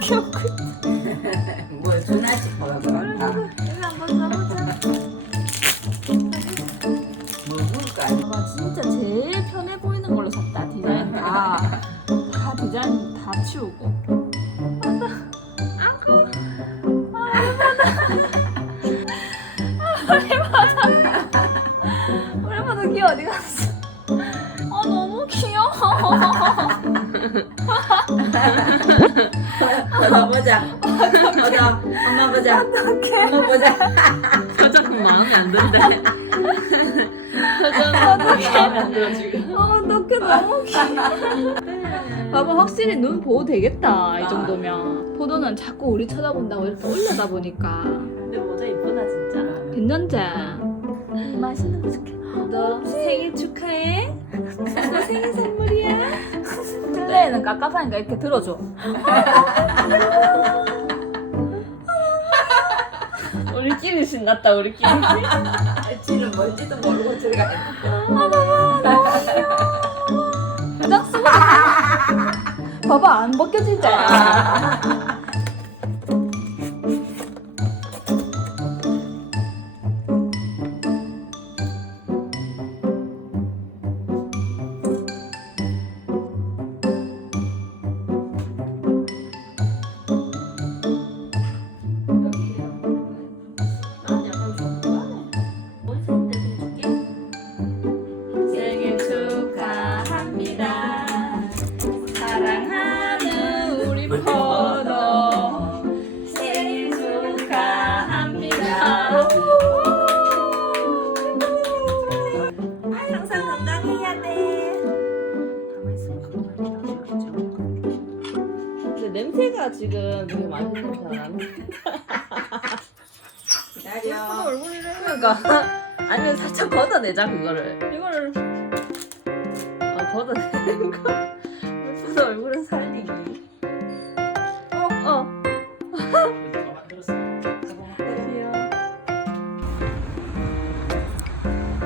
귀엽고 뭐 주나 싶어 봐. 이거 한번 사보자. 뭐 물까? 아 진짜 제일 편해 보이는 걸로 샀다 디자인. 다, 다 디자인 다 치우고. 아빠 아고. 아 오랜만에 오랜만에 귀 어디 갔어. 아 너무 귀여워 어서 보자. 어서 엄마 보자. 엄마 보자. 표정은 마음에 안 든대. 어떡해 마음에 안 들어 지금. 아 어떡해 너무 귀여워 봐봐 확실히 눈 보호 되겠다 이 정도면 포도는 자꾸 우리 쳐다본다고 이렇게 올려다 보니까 근데 모자 이쁘다 진짜. 됐는지 맛있는 거 줄게 너 생일 축하해 너 생일 선물 플레이는 깝깝하니까 이렇게 들어줘 우리끼리 신났다 우리끼리. 지는 뭔지도 모르고 들어가. 딱 쓰고 봐봐 안 벗겨지잖 냄새가 지금 되게 많이 나는. 기다려. 그러니까 아니면 살짝 걷어내자 그거를. 이거를 아 걷어내는 거. 예쁜 얼굴은 살리기. 어 어.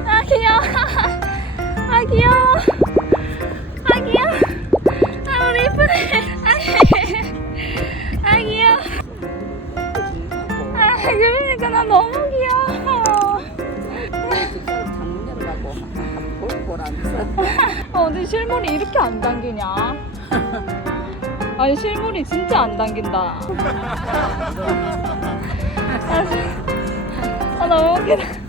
아 귀여워. 아 귀여워. 나 너무 귀여워. 근데 실물이 이렇게 안 당기냐? 아니 실물이 진짜 안 당긴다. 아, 아 너무 웃기다.